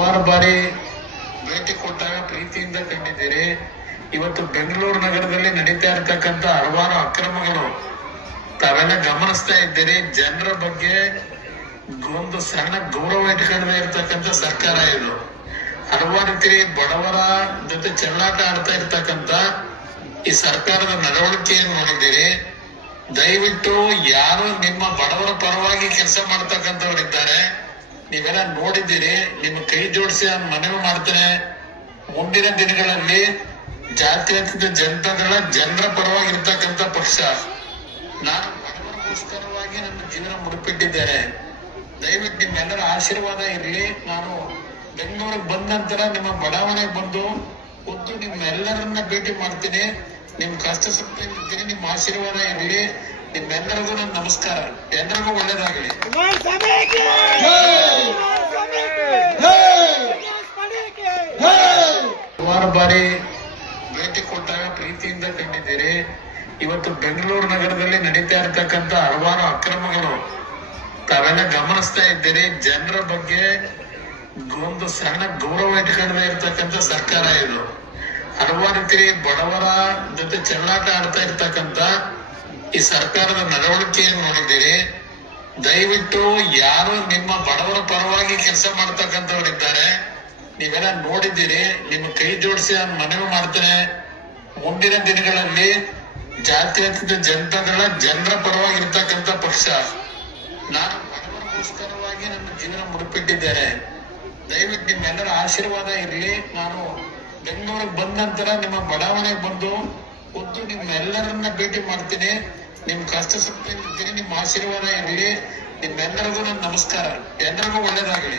ಹಲವಾರು ಬಾರಿ ಭೇಟಿ ಕೊಟ್ಟಾಗ ಪ್ರೀತಿಯಿಂದ ಕಂಡಿದ್ದೀರಿ. ಇವತ್ತು ಬೆಂಗಳೂರು ನಗರದಲ್ಲಿ ನಡೀತಾ ಇರತಕ್ಕಂತ ಹಲವಾರು ಅಕ್ರಮಗಳು ತಾವೆಲ್ಲ ಗಮನಿಸ್ತಾ ಇದ್ದೀರಿ. ಜನರ ಬಗ್ಗೆ ಒಂದು ಸಣ್ಣ ಗೌರವ ಇಟ್ಕೊಳ್ಳದೆ ಇರ್ತಕ್ಕಂಥ ಸರ್ಕಾರ ಇದು. ಹಲವಾರು ರೀತಿ ಬಡವರ ಜೊತೆ ಚೆಲ್ಲಾಟ ಆಡ್ತಾ ಇರ್ತಕ್ಕಂಥ ಈ ಸರ್ಕಾರದ ನಡವಳಿಕೆಯನ್ನು ನೋಡಿದ್ದೀರಿ. ದಯವಿಟ್ಟು ಯಾರು ನಿಮ್ಮ ಬಡವರ ಪರವಾಗಿ ಕೆಲಸ ಮಾಡ್ತಕ್ಕಂಥವರಿದ್ದಾರೆ, ನೀವೆಲ್ಲ ನೋಡಿದ್ದೀರಿ. ನಿಮ್ಮ ಕೈ ಜೋಡಿಸಿ ಮನವಿ ಮಾಡ್ತೇನೆ, ಮುಂದಿನ ದಿನಗಳಲ್ಲಿ ಜಾತ್ಯತೀತ ಜನರ ಪರವಾಗಿರ್ತಕ್ಕಂಥ ಪಕ್ಷ. ನಾನು ಬಡವರಿಗೋಸ್ಕರವಾಗಿ ನನ್ನ ಜೀವನ ಮುಡುಪಿಟ್ಟಿದ್ದೇನೆ. ದಯವಿಟ್ಟು ನಿಮ್ಮೆಲ್ಲರ ಆಶೀರ್ವಾದ ಇರಲಿ. ನಾನು ಬೆಂಗಳೂರಿಗೆ ಬಂದ ನಂತರ ನಿಮ್ಮ ಬಡಾವಣೆಗೆ ಬಂದು ಖುದ್ದು ನಿಮ್ಮೆಲ್ಲರನ್ನ ಭೇಟಿ ಮಾಡ್ತೀನಿ. ನಿಮ್ ಕಷ್ಟ ಸುಖ ಇರ್ತೀನಿ. ನಿಮ್ಮ ಆಶೀರ್ವಾದ ಇರಲಿ. ನಿಮ್ಮೆಲ್ಲರಿಗೂ ನನ್ನ ನಮಸ್ಕಾರ. ಎಲ್ಲರಿಗೂ ಒಳ್ಳೇದಾಗಲಿ. ಹಲವಾರು ಬಾರಿ ಭೇಟಿ ಕೊಟ್ಟಾಗ ಪ್ರೀತಿಯಿಂದ ಕಂಡಿದ್ದೀರಿ. ಇವತ್ತು ಬೆಂಗಳೂರು ನಗರದಲ್ಲಿ ನಡೀತಾ ಇರತಕ್ಕಂತ ಹಲವಾರು ಅಕ್ರಮಗಳು ತಾವೆಲ್ಲ ಗಮನಿಸ್ತಾ ಇದ್ದೀರಿ. ಜನರ ಬಗ್ಗೆ ಒಂದು ಸಣ್ಣ ಗೌರವ ಇಟ್ಕೊಳ್ಳದೆ ಇರ್ತಕ್ಕಂಥ ಸರ್ಕಾರ ಇದು. ಹಲವಾರು ರೀತಿ ಬಡವರ ಜೊತೆ ಚೆಲ್ಲಾಟ ಆಡ್ತಾ ಇರ್ತಕ್ಕಂಥ ಈ ಸರ್ಕಾರದ ನಡವಳಿಕೆಯನ್ನು ನೋಡಿದ್ದೀರಿ. ದಯವಿಟ್ಟು ಯಾರು ನಿಮ್ಮ ಬಡವರ ಪರವಾಗಿ ಕೆಲಸ ಮಾಡ್ತಕ್ಕಂಥವರಿದ್ದಾರೆ, ನೀವೆಲ್ಲ ನೋಡಿದ್ದೀರಿ. ನಿಮ್ಮ ಕೈ ಜೋಡಿಸಿ ಮನವಿ ಮಾಡ್ತೇನೆ, ಮುಂದಿನ ದಿನಗಳಲ್ಲಿ ಜಾತ್ಯತೀತ ಜನರ ಪರವಾಗಿರ್ತಕ್ಕಂಥ ಪಕ್ಷ. ನಾನು ಬಡವರಿಗೋಸ್ಕರವಾಗಿ ನನ್ನ ಜೀವನ ಮುಡುಪಿಟ್ಟಿದ್ದೇನೆ. ದಯವಿಟ್ಟು ನಿಮ್ಮೆಲ್ಲರ ಆಶೀರ್ವಾದ ಇರಲಿ. ನಾನು ಬೆಂಗಳೂರಿಗೆ ಬಂದ ನಂತರ ನಿಮ್ಮ ಬಡಾವಣೆಗೆ ಬಂದು ಖುದ್ದು ನಿಮ್ಮೆಲ್ಲರನ್ನ ಭೇಟಿ ಮಾಡ್ತೀನಿ. ನಿಮ್ ಕಷ್ಟ ಸುಖ ಇರ್ತೀನಿ. ನಿಮ್ಮ ಆಶೀರ್ವಾದ ಇರಲಿ. ನಿಮ್ಮೆಲ್ಲರಿಗೂ ನನ್ನ ನಮಸ್ಕಾರ. ಎಲ್ಲರಿಗೂ ಒಳ್ಳೇದಾಗಲಿ.